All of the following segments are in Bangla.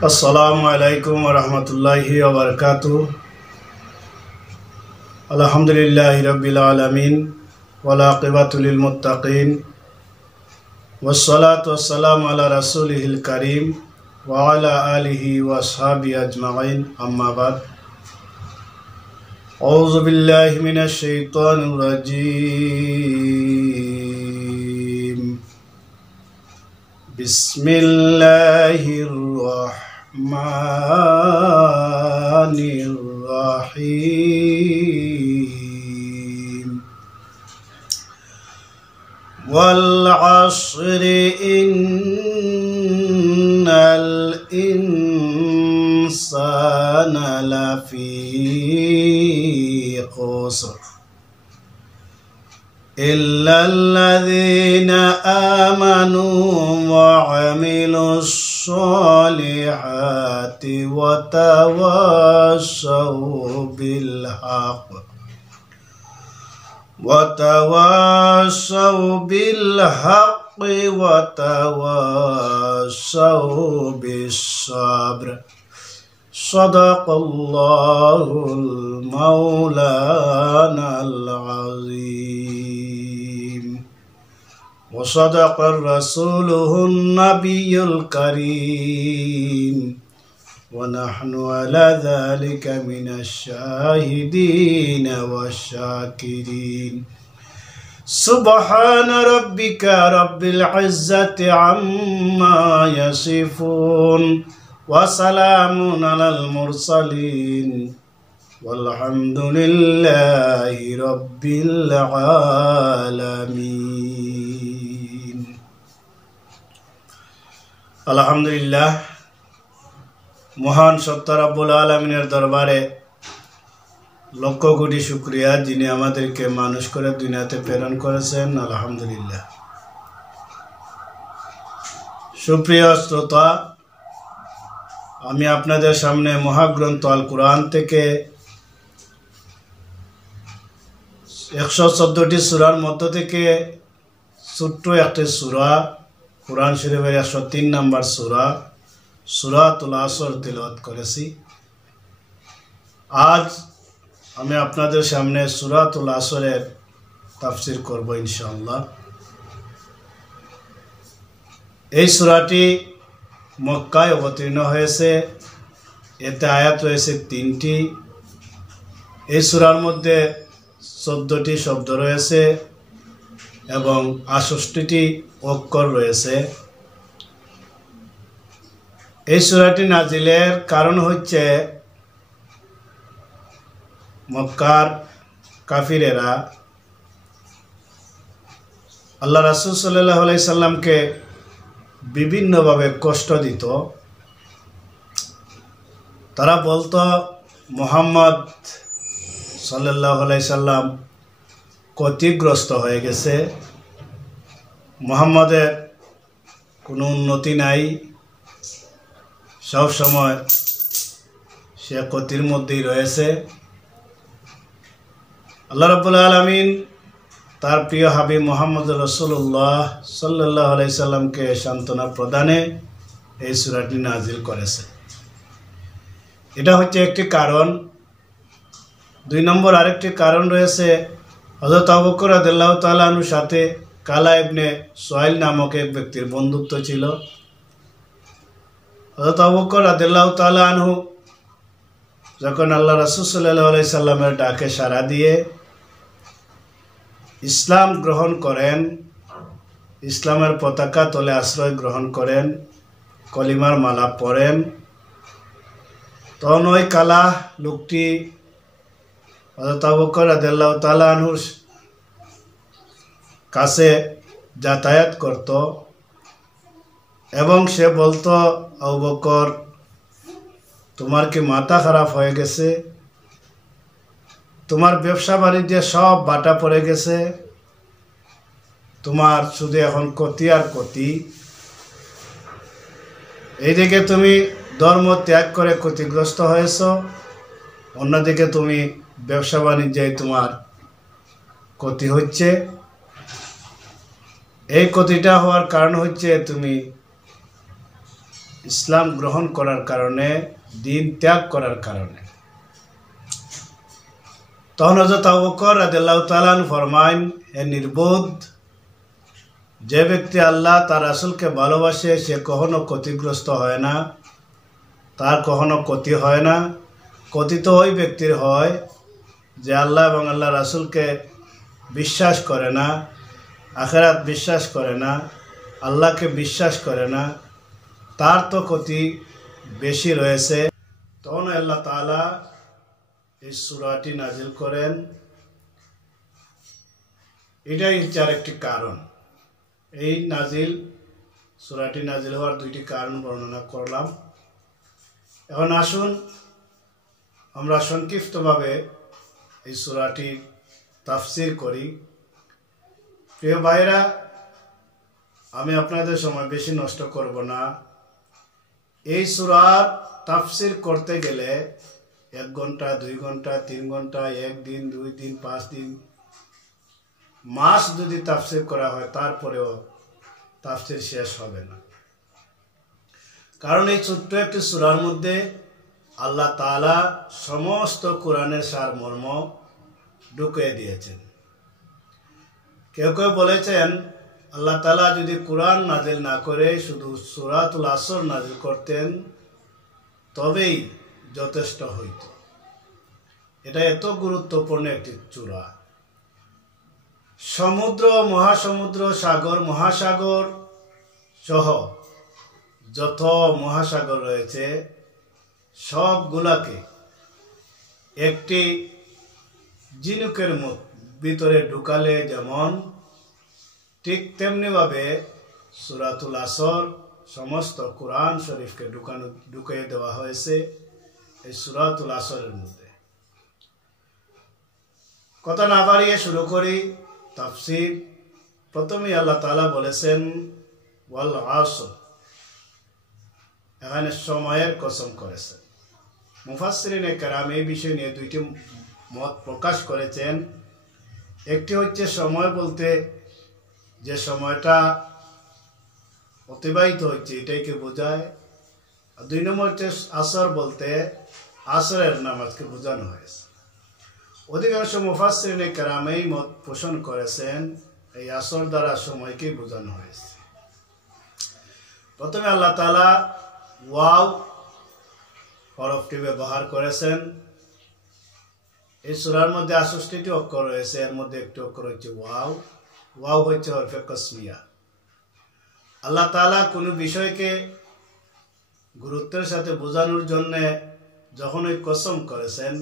अस्सलामु अलैकुम वरहमतुल्लाहि वबरकातुहू। अल्हम्दुलिल्लाहि रब्बिल आलमीन वल आक़िबतु लिल मुत्तक़ीन वस्सलातु वस्सलामु अला रसूलिहिल करीम व अला आलिहि व अस्हाबिहि अजमईन अम्मा बाद। औज़ु बिल्लाहि मिनश शैतानिर रजीम। बिस्मिल्लाहिर्रहमानिर्रहीम। वल अस्रि इन्नल इंसाना लफ़ी ख़ुस्र इल्लल्लज़ीना आमनू वअमिलुस्सॉलिहाति वतवास्सौ बिल्हक़्क़ि वतवास्सौ बिस्सब्र। सदक़ल्लाहुल मौलानाल अज़ीम व सदक़र रसूलुहुन नबियुल करीम व नहनु अला ज़ालिका मिनश शाहिदीन वश्शाकिरीन। सुब्हान रब्बिका रब्बिल इज़्ज़ति अम्मा यसिफून व सलामुन अलल मुरसलीन वल्हम्दुलिल्लाहि रब्बिल आलमीन। अल्हम्दुलिल्लाह, মহান সত্য রব্বুল আলামিনের দরবারে লক্ষ কোটি শুকরিয়া, যিনি আমাদেরকে মানুষ করে দুনিয়াতে প্রেরণ করেছেন। আলহামদুলিল্লাহ। সুপ্রিয় শ্রোতা, আমি আপনাদের সামনে মহাগ্রন্থ আল কুরআন থেকে 114টি সূরার মধ্য থেকে ছোট্ট একটি সূরা, কুরআন শরীফের 103 নম্বর সূরা সূরাতুল আসর তিলাওয়াত করেছি। আজ আমি আপনাদের সামনে সূরাতুল আসরের তাফসীর করব ইনশাআল্লাহ। এই সূরাটি মক্কায় অবতীর্ণ হয়েছে। এতে আয়াত রয়েছে 3টি। এই সূরার মধ্যে 14টি শব্দ রয়েছে এবং 68টি অক্ষর রয়েছে। এই সূরাটি নাজিলের কারণ হচ্ছে মক্কার কাফিরেরা আল্লাহ রাসূল সাল্লাল্লাহু আলাইহি সাল্লামকে বিভিন্নভাবে কষ্ট দিত। তারা বলতো মুহাম্মদ সাল্লাল্লাহু আলাইহি সাল্লাম ক্ষতিগ্রস্ত হয়ে গেছে, মুহাম্মদের কোনো উন্নতি নাই, সব সময় সে ক্ষতির মধ্যেই রয়েছে। আল্লাহ রাব্বুল আলামিন তার প্রিয় হাবিব মুহাম্মদ রাসূলুল্লাহ সাল্লাল্লাহু আলাইহি সাল্লামকে সান্ত্বনা প্রদানে এই সূরাটি নাজিল করেছে। এটা হচ্ছে একটি কারণ। 2 নম্বর আরেকটি কারণ রয়েছে। হযরত আবু বকর রাদিয়াল্লাহু তাআলা আনহুর সাথে কালা ইবনে সুহাইল নামক এক ব্যক্তির বন্ধুত্ব ছিল। হযরত আবু বকর রাদিয়াল্লাহু তাআলা আনহু যখন আল্লাহ রাসূল সাল্লাল্লাহু আলাইহি সাল্লামের ডাকে সাড়া দিয়ে ইসলাম গ্রহণ করেন, ইসলামের পতাকা তলে আশ্রয় গ্রহণ করেন, কলিমার মালা পড়েন, তখন ওই কালা লোকটি হযরত আবু বকর রাদিয়াল্লাহু তাআলা আনহুর কাছে যাতায়াত করত এবং সে বলতো, আবু বকর, তোমার কি মাথা খারাপ হয়ে গেছে? তোমার ব্যবসা বাণিজ্যে সব বাটা পড়ে গেছে, তোমার শুধু এখন ক্ষতি আর ক্ষতি। এইদিকে তুমি ধর্ম ত্যাগ করে ক্ষতিগ্রস্ত হয়েছ, অন্যদিকে তুমি ব্যবসা বাণিজ্যে তোমার ক্ষতি হচ্ছে। এই ক্ষতিটা হওয়ার কারণ হচ্ছে তুমি ইসলাম গ্রহণ করার কারণে, দিন ত্যাগ করার কারণে। তখন হযরত আবু বকর রাদিয়াল্লাহু তাআলা ফরমাইন, হে নির্বোধ, যে ব্যক্তি আল্লাহ তার রাসূলকে ভালোবাসে সে কখনো ক্ষতিগ্রস্ত হয় না, তার কখনো ক্ষতি হয় না। ক্ষতি তো ওই ব্যক্তির হয় যে আল্লাহ এবং আল্লাহ রাসূলকে বিশ্বাস করে না, আখিরাত বিশ্বাস করে না, আল্লাহকে বিশ্বাস করে না, তার তো ক্ষতি বেশি রয়েছে। তখন আল্লাহ তাআলা এই সূরাটি নাজিল করেন। এটাই হচ্ছে আরেকটি কারণ। এই সূরাটি নাজিল হওয়ার দুইটি কারণ বর্ণনা করলাম। এখন আসুন আমরা সংক্ষিপ্তভাবে এই সূরাটি তাফসীর করি। প্রিয় ভাইরা, আমি আপনাদের সময় বেশি নষ্ট করব না। এই সূরার তাফসীর করতে গেলে 1 ঘন্টা, 2 ঘন্টা, 3 ঘন্টা, 1 দিন, 2 দিন, 5 দিন, মাস যদি তাফসীর করা হয় তারপরেও তাফসীর শেষ হবে না। কারণ এই ছোট্ট একটি সূরার মধ্যে আল্লাহ তাআলা সমস্ত কোরআনের সারমর্ম ঢুকিয়ে দিয়েছেন। কেউ কেউ বলেছেন আল্লাহ তাআলা যদি কোরআন নাজিল না করে শুধু সূরাতুল আসর নাজিল করতেন তবেই যথেষ্ট হইত। এটা এত গুরুত্বপূর্ণ একটি সূরা। সমুদ্র, মহাসমুদ্র, সাগর, মহাসাগর সহ যত মহাসাগর রয়েছে সবগুলাকে একটি ঝিনুকের ভিতরে ঢুকালে যেমন, ঠিক তেমনিভাবে সূরাতুল আসর সমস্ত কোরআন শরীফকে ঢুকিয়ে দেওয়া হয়েছে এই সূরাতুল আসরের মধ্যে। কথা না বাড়িয়ে শুরু করি তাফসীর। প্রথমেই আল্লাহ তাআলা বলেছেন ওয়াল আসর, এখানে সময়ের কসম করেছেন। মুফাসসিরিনে কেরাম এই বিষয় নিয়ে দুইটি মত প্রকাশ করেছেন। একটি হচ্ছে সময় বলতে যে সময়টা অতিবাহিত হচ্ছে এটাকে বোঝায়, আর 2 নম্বর হচ্ছে আসর বলতে আসরের নামাজকে বোঝানো হয়েছে। অধিকাংশ মুফাসসিরিনে কেরাম এই মত পোষণ করেছেন এই আসর দ্বারা সময়কে বোঝানো হয়েছে। প্রথমে আল্লাহ তাআলা ওয়াও হরফটি ব্যবহার করেছেন। এই সূরার মধ্যে 68টি অক্ষর রয়েছে, এর মধ্যে একটি অক্ষর হচ্ছে ওয়াও। ওয়াও হচ্ছে হরফে কসমিয়া। আল্লাহ তাআলা কোনো বিষয়কে গুরুত্বের সাথে বোঝানোর জন্য যখন ওই কসম করেছেন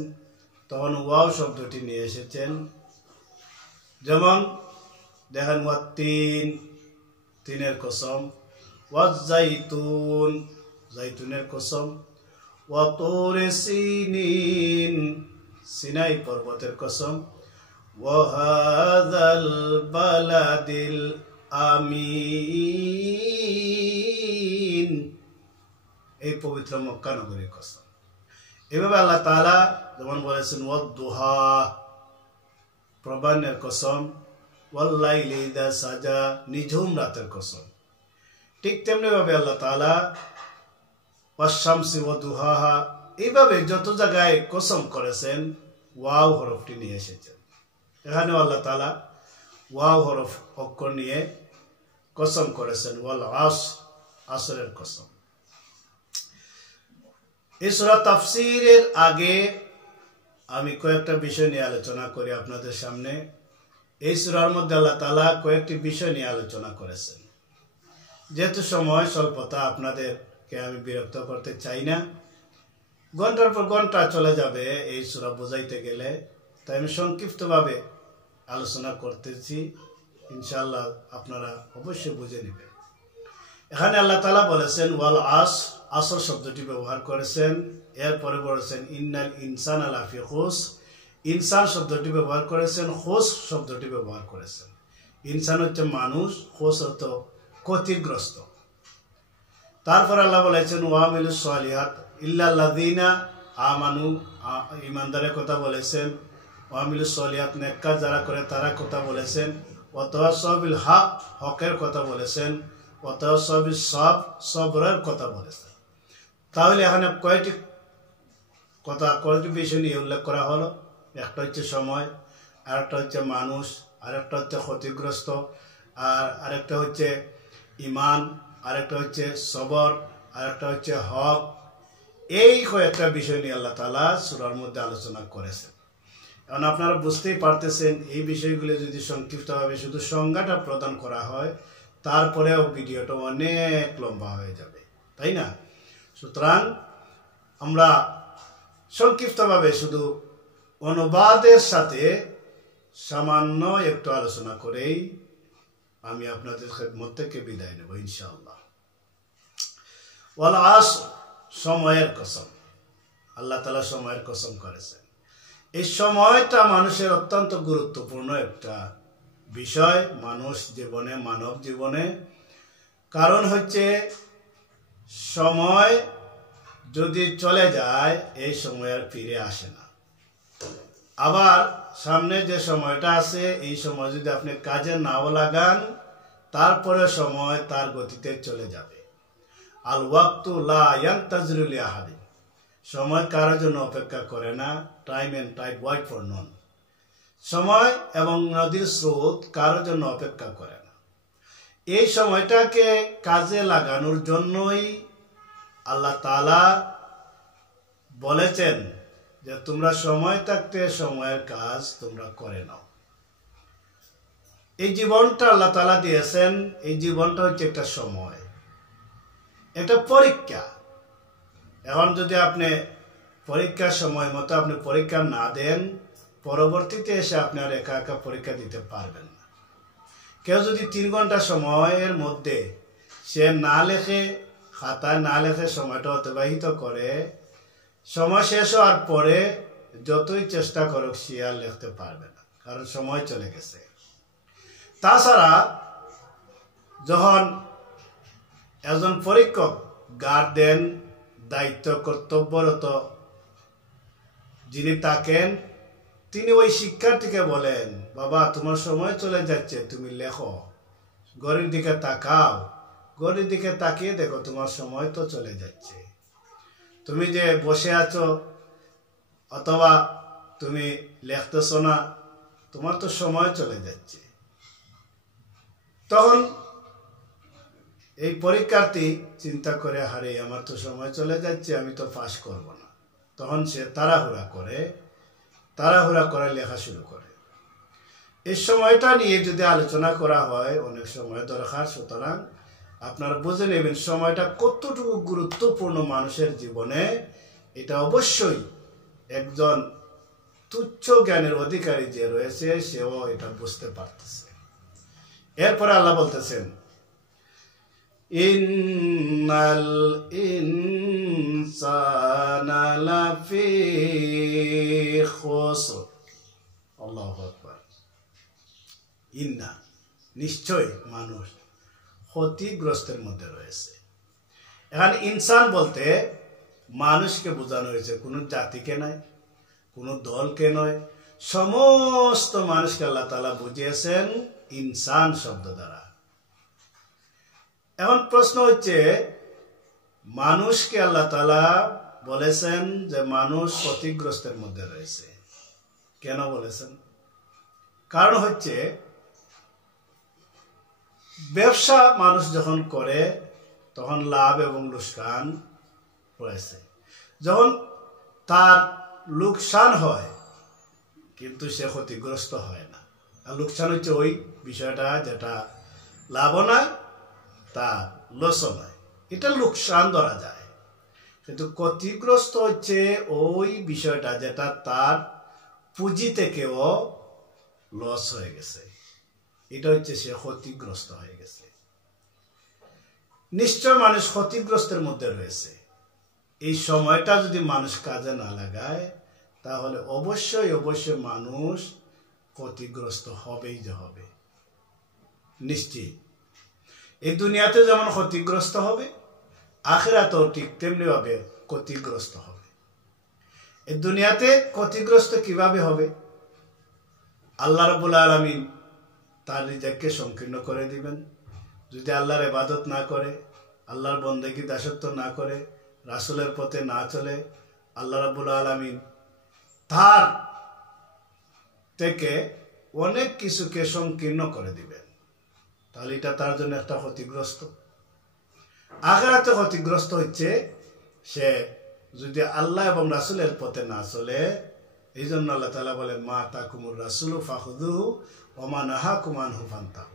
তখন ওয়াও শব্দটি নিয়ে এসেছেন। যেমন দেখেন ওয়াত্তিন, তিনের কসম, ওয়াজ্জাইতুন, জাইতুনের কসম, ওয়াতুরে সিনিন, সিনাই পর্বতের কসম, ওয়াহাযাল বালাদিল আমিন, এই পবিত্র মক্কা নগরীর কসম। এভাবে আল্লাহ তাআলা যেমন বলেছেন ওয়াদ-দুহা, প্রবানের কসম, ওয়াল-লাইলি ইযা সাজা, নিঝুম রাতের কসম। ঠিক তেমনি ভাবে আল্লাহ তাআলা ওয়াশ-শামসি ওয়া-দুহাহা, এইভাবে যত জায়গায় কসম করেছেন ওয়াও হরফটি নিয়ে এসেছেন। এখানেও আল্লাহ তাআলা ওয়াও হরফ অক্ষর নিয়ে কসম করেছেন ওয়াল আসর, আসরের কসম। এই সূরা তাফসীরের আগে আমি কয়েকটা বিষয় নিয়ে আলোচনা করি আপনাদের সামনে। এই সূরার মধ্যে আল্লাহ তাআলা কয়েকটি বিষয় নিয়ে আলোচনা করেছেন। যেহেতু সময় স্বল্পতা, আপনাদেরকে আমি বিরক্ত করতে চাই না। ঘন্টার পর ঘন্টা চলে যাবে এই সূরা বোঝাইতে গেলে, তাই আমি সংক্ষিপ্তভাবে আলোচনা করতেছি। ইনশাআল্লাহ আপনারা অবশ্যই বুঝে নেবেন। এখানে আল্লাহ তাআলা বলেছেন ওয়াল আসর, আসর শব্দটি ব্যবহার করেছেন। এরপরে বলেছেন ইন্নাল ইনসানা লাফি খুসর, ইনসান শব্দটি ব্যবহার করেছেন, খুসর শব্দটি ব্যবহার করেছেন। ইনসান হচ্ছে মানুষ, খুসর অর্থ ক্ষতিগ্রস্ত। তারপর আল্লাহ বলেছেন ওয়ামিলুস সালিহাত ইল্লাল্লাযিনা আমানু, ঈমানদারের কথা বলেছেন। ওয়ামিলুস সালিহাত, নেক কাজ যারা করে তারা কথা বলেছেন। ওয়াতাওয়াসাউ বিল হক, হকের কথা বলেছেন। ওয়াতাওয়াসাবিস সবর, সবরের কথা বলেছেন। তাহলে এখানে কয়টি বিষয় নিয়ে উল্লেখ করা হলো? একটা হচ্ছে সময়, আরেকটা হচ্ছে মানুষ, আরেকটা হচ্ছে ক্ষতিগ্রস্ত, আর আরেকটা হচ্ছে ইমান, আরেকটা হচ্ছে সবর, আরেকটা হচ্ছে হক। এই কয়েকটা বিষয় নিয়ে আল্লাহ তাআলা সূরার মধ্যে আলোচনা করেছেন। এখন আপনারা বুঝতেই পারতেছেন, এই বিষয়গুলো যদি সংক্ষিপ্তভাবে শুধু সংজ্ঞাটা প্রদান করা হয়, তারপরেও ভিডিওটা অনেক লম্বা হয়ে যাবে, তাই না? সুতরাং আমরা সংক্ষিপ্তভাবে শুধু অনুবাদের সাথে সামান্য একটু আলোচনা করেই আমি আপনাদের খেদমত থেকে বিদায় নেব ইনশাআল্লাহ। ওয়াল আসর, সময়ের কসম। আল্লাহ তাআলা সময়ের কসম করেছেন। এই সময়টা মানুষের অত্যন্ত গুরুত্বপূর্ণ একটা বিষয় মানুষ জীবনে, মানব জীবনে। কারণ হচ্ছে সময় যদি চলে যায়, এই সময় আর ফিরে আসে না। আবার সামনে যে সময়টা আছে, এই সময় যদি আপনি কাজে নাও লাগান, তারপরে সময় তার গতিতে চলে যাবে। আল ওয়াক্তু লা ইয়ান্তাজিরু লিআহাদিন, সময় কারোর জন্য অপেক্ষা করে না। Time and tide wait for none, সময় এবং নদীর স্রোত কারোর জন্য অপেক্ষা করে না। এই সময়টাকে কাজে লাগানোর জন্যই আল্লাহ তাআলা বলেছেন যে তোমরা সময় থাকতে সময়ের কাজ তোমরা করে নাও। এই জীবনটা আল্লাহ তাআলা দিয়েছেন, এই জীবনটা হচ্ছে একটা সময়, একটা পরীক্ষা। এখন যদি আপনি পরীক্ষার সময় মতো আপনি পরীক্ষা না দেন, পরবর্তীতে এসে আপনি আর একা একা পরীক্ষা দিতে পারবেন না। কেউ যদি 3 ঘন্টা সময়ের মধ্যে সে না লেখে, খাতায় না লেখে সময়টা অতিবাহিত করে, সময় শেষ হওয়ার পরে যতই চেষ্টা করুক সে আর লিখতে পারবে না, কারণ সময় চলে গেছে। তাছাড়া যখন একজন পরীক্ষক, গার্ডেন, দায়িত্ব কর্তব্যরত যিনি থাকেন, তিনি ওই শিক্ষার্থীকে বলেন, বাবা তোমার সময় চলে যাচ্ছে, তুমি লেখো, ঘড়ির দিকে তাকাও, ঘড়ির দিকে তাকিয়ে দেখো তোমার সময় তো চলে যাচ্ছে। তুমি যে বসে আছো অথবা তুমি লেখতেছ না, তোমার তো সময় চলে যাচ্ছে। তখন এই পরীক্ষার্থী চিন্তা করে, হারে আমার তো সময় চলে যাচ্ছে, আমি তো পাস করব না। তখন সে তাড়াহুড়া করে লেখা শুরু করে। এই সময়টা নিয়ে যদি আলোচনা করা হয়, অনেক সময় দরকার। সুতরাং আপনারা বুঝে নেবেন সময়টা কতটুকু গুরুত্বপূর্ণ মানুষের জীবনে। এটা অবশ্যই একজন তুচ্ছ জ্ঞানের অধিকারী যে রয়েছে সেও এটা বুঝতে পারতেছে। এরপরে আল্লাহ বলতেছেন, ইন্নাল ইনসানা লাফি খুসর। আল্লাহু আকবার। ইন্না, নিশ্চয় মানুষ ক্ষতিগ্রস্তের মধ্যে রয়েছে। এখানে ইনসান বলতে মানুষকে বোঝানো হয়েছে, কোনো জাতিকে নয়, কোনো দলকে নয়, সমস্ত মানুষকে আল্লাহ তাআলা বুঝিয়েছেন ইনসান শব্দ দ্বারা। এখন প্রশ্ন হচ্ছে, মানুষকে আল্লাহ তাআলা বলেছেন যে মানুষ ক্ষতিগ্রস্তের মধ্যে রয়েছে, কেন বলেছেন? কারণ হচ্ছে ব্যবসা মানুষ যখন করে তখন লাভ এবং লোকসান রয়েছে। যখন তার লোকসান হয় কিন্তু সে ক্ষতিগ্রস্ত হয় না। আর লোকসান হচ্ছে ওই বিষয়টা যেটা লাভও নয়, তা লসও নয়, এটা লোকসান ধরা যায়। কিন্তু ক্ষতিগ্রস্ত হচ্ছে ওই বিষয়টা যেটা তার পুঁজি থেকেও লস হয়ে গেছে, এটা হচ্ছে সে ক্ষতিগ্রস্ত হয়ে গেছে। নিশ্চয় মানুষ ক্ষতিগ্রস্তের মধ্যে রয়েছে। এই সময়টা যদি মানুষ কাজে না লাগায়, তাহলে অবশ্যই মানুষ ক্ষতিগ্রস্ত হবেই যে হবে, নিশ্চিত। এই দুনিয়াতে যেমন ক্ষতিগ্রস্ত হবে, আখিরাতেও ঠিক তেমনি ভাবে ক্ষতিগ্রস্ত হবে। এই দুনিয়াতে ক্ষতিগ্রস্ত কিভাবে হবে? আল্লাহ রাব্বুল আলামিন তার রিজিককে সংকীর্ণ করে দিবেন, যদি আল্লাহর ইবাদত না করে, আল্লাহর বন্দেগী দাসত্ব না করে, রাসূলের পথে না চলে, আল্লাহ রাব্বুল আলামিন তার থেকে অনেক কিছুকে সংকীর্ণ করে দিবেন। তাহলে এটা তার জন্য একটা ক্ষতিগ্রস্ত। আখিরাতে ক্ষতিগ্রস্ত হচ্ছে সে যদি আল্লাহ এবং রাসূলের পথে না চলে। এই জন্য আল্লাহ তাআলা বলেন, মা তাকুমুর রাসূলু ফাখুযুহু ওয়া মা নাহাকুম আনহু ফান্তাহু,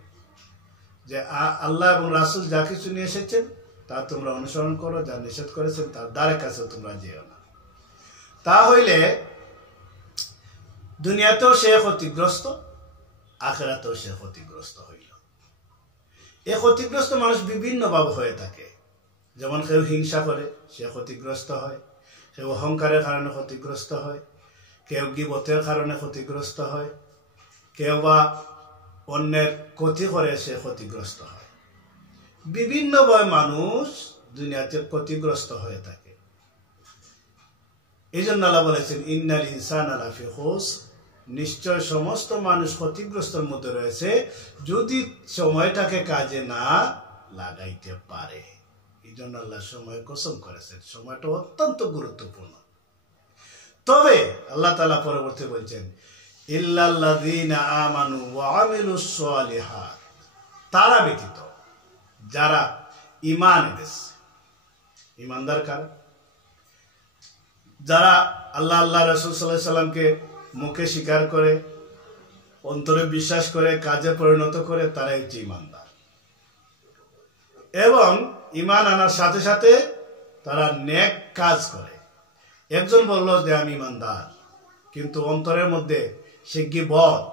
যে আল্লাহ এবং রাসূল যা কিছু নিয়ে এসেছেন তা তোমরা অনুসরণ করো, যা নিষেধ করেছেন তার দ্বারে কাছে তোমরা যেও না। তা হইলে দুনিয়াতেও সে ক্ষতিগ্রস্ত, আখিরাতেও সে ক্ষতিগ্রস্ত হইল। এই ক্ষতিগ্রস্ত মানুষ বিভিন্নভাবে হয়ে থাকে। যেমন কেউ হিংসা করে, সে ক্ষতিগ্রস্ত হয়। কেউ অহংকারের কারণে ক্ষতিগ্রস্ত হয়। কেউ গীবতের কারণে ক্ষতিগ্রস্ত হয়। কেউ বা অন্যের ক্ষতি করে সে ক্ষতিগ্রস্ত হয়। বিভিন্নভাবে মানুষ দুনিয়াতে ক্ষতিগ্রস্ত হয়ে থাকে। এই জন্য আল্লাহ বলেছেন, ইন্নাল ইনসানা লাফি খুসর, নিশ্চয় সমস্ত মানুষ ক্ষতিগ্রস্তের মধ্যে রয়েছে যদি সময়টাকে কাজে না লাগাইতে পারে। এই জন্য আল্লাহ সময় কসম করেছেন, সময়টা অত্যন্ত গুরুত্বপূর্ণ। তবে আল্লাহ তাআলা পরবর্তী বলছেন, ইল্লাল্লাযীনা আমানু ওয়া আমিলুস সালিহাত, তারা ব্যতীত যারা ঈমান এনেছে। ঈমানদার কারা? যারা আল্লাহ রাসূল সাল্লাল্লাহু আলাইহি সাল্লামকে মুখে স্বীকার করে, অন্তরে বিশ্বাস করে, কাজে পরিণত করে, তারাই হচ্ছে ঈমানদার। এবং ঈমান আনার সাথে সাথে তারা নেক কাজ করে। একজন বলল যে আমি ঈমানদার, কিন্তু অন্তরের মধ্যে সে গীবত,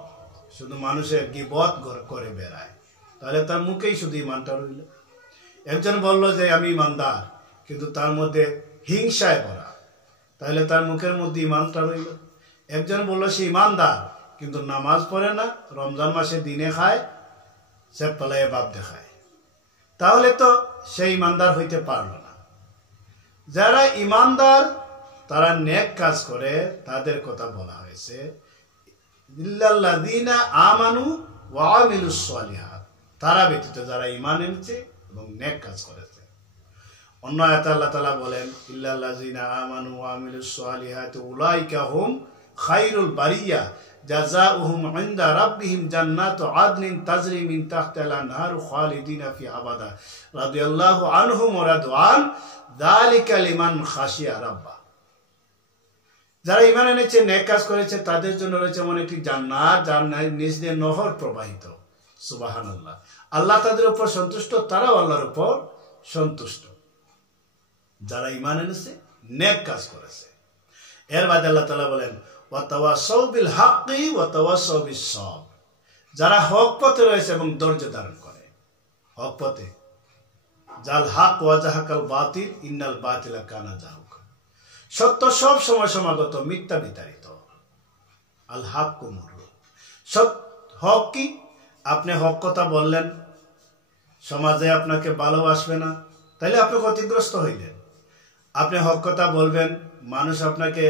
শুধু মানুষের গীবত করে বেড়ায়, তাহলে তার মুখেই শুধু ঈমানটা রইল। একজন বলল যে আমি ঈমানদার, কিন্তু তার মধ্যে হিংসায় ভরা, তাহলে তার মুখের মধ্যে ঈমানটা রইল। একজন বলল সে ঈমানদার, কিন্তু নামাজ পড়ে না, রমজান মাসে দিনে খায়, সে পালায়ে বাপ দেখায়, তাহলে তো সে ঈমানদার হইতে পারল না। যারা ঈমানদার তারা নেক কাজ করে, তাদের কথা বলা হয়েছে ইল্লাল্লাযীনা আমানু ওয়া আমিলুস সালিহাত, তারা ব্যতীত যারা ঈমান এনেছে এবং নেক কাজ করেছে। অন্য আয়াতে আল্লাহ তাআলা বলেন, ইল্লাল্লাযীনা আমানু ওয়া আমিলুস সালিহাতি উলাইকা হুম খায়রুল বারিয়া জাযাউহুম ইনদা রাব্বিহিম জান্নাতু আদনিন তাজরি মিন তাহতিহাল আনহারু খালিদিনা ফিহা আবাদা রাদিয়াল্লাহু আনহুম ওয়া রাদু আন যালিকা লিমান খাশিয়া রাব্বা। যারা ঈমান এনেছে, নেক কাজ করেছে, তাদের জন্য রয়েছে এমন একটি জান্নাত যার নিচ দিয়ে নহর প্রবাহিত। সুবহানাল্লাহ। আল্লাহ তাদের উপর সন্তুষ্ট, তারাও আল্লাহর উপর সন্তুষ্ট। যারা ঈমান এনেছে, নেক কাজ করেছে। এর বাদে আল্লাহ তাআলা বলেন, ওয়া তাওয়াসাউ বিল হাক্কি ওয়া তাওয়াসাউ বিস সবর, যারা হক পথে রয়েছে এবং ধৈর্য ধারণ করে। হক পথে, জাল হক ওয়া জাহাকাল বাতিল ইন্নাল বাতিলা কানা জাহুকা, সত্য সব সময় সমাগত, মিথ্যা বিতাড়িত। আল হাক্কু মুরু, হক কি? আপনি হক কথা বললেন, সমাজে আপনাকে ভালোবাসবে না, তাইলে আপনি ক্ষতিগ্রস্ত হইলেন। আপনি হক কথা বলবেন, মানুষ আপনাকে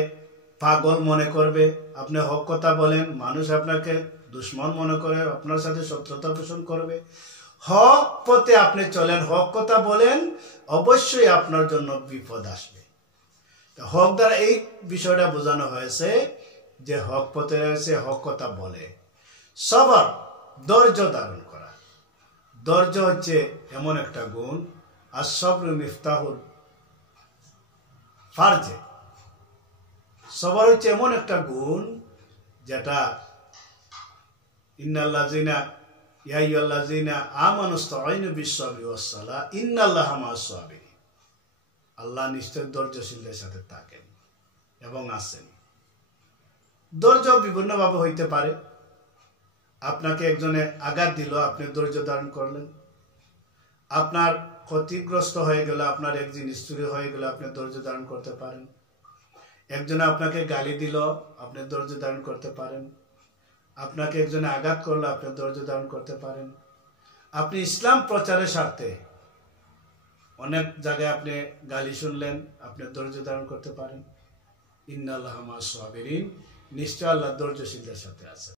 পাগল মনে করবে। আপনি হক কথা বলেন, মানুষ আপনাকে দুশ্মন মনে করে, আপনার সাথে শত্রুতা পোষণ করবে। হক পথে আপনি চলেন, হক কথা বলেন, অবশ্যই আপনার জন্য বিপদ আসবে। হক দ্বারা এই বিষয়টা বোঝানো হয়েছে যে হক পথে রয়েছে, হক কথা বলে। সবর, ধৈর্য ধারণ করা। ধৈর্য হচ্ছে এমন একটা গুণ, আর সবরু মিফতাহুল ফারজে। সবর হচ্ছে এমন একটা গুণ যেটা ইন্নাল্লাযীনা ইয়া আইয়ুহাল্লাযীনা আমানুস্তাঈনু বিস-সাবরি ওয়াস-সালাহ ইন্নাল্লাহা মা'আস-সাবিরিন, আল্লাহ নিশ্চয় ধৈর্যশীলদের সাথে থাকেন এবং আছেন। ধৈর্য বিভিন্নভাবে হইতে পারে। আপনাকে একজনে আঘাত দিল, আপনি ধৈর্য ধারণ করলেন। আপনার ক্ষতিগ্রস্ত হয়ে গেল, আপনার এক জিনিস চুরি হয়ে গেল, আপনি ধৈর্য ধারণ করতে পারেন। একজনে আপনাকে গালি দিল, আপনি ধৈর্য ধারণ করতে পারেন। আপনাকে একজনে আঘাত করলো, আপনি ধৈর্য ধারণ করতে পারেন। আপনি ইসলাম প্রচারের স্বার্থে অনেক জায়গায় আপনি গালি শুনলেন, আপনি ধৈর্য ধারণ করতে পারেন। ইন্নাল্লাহা মা'আস-সাবিরিন, নিশ্চয় আল্লাহ ধৈর্যশীলদের সাথে আছে।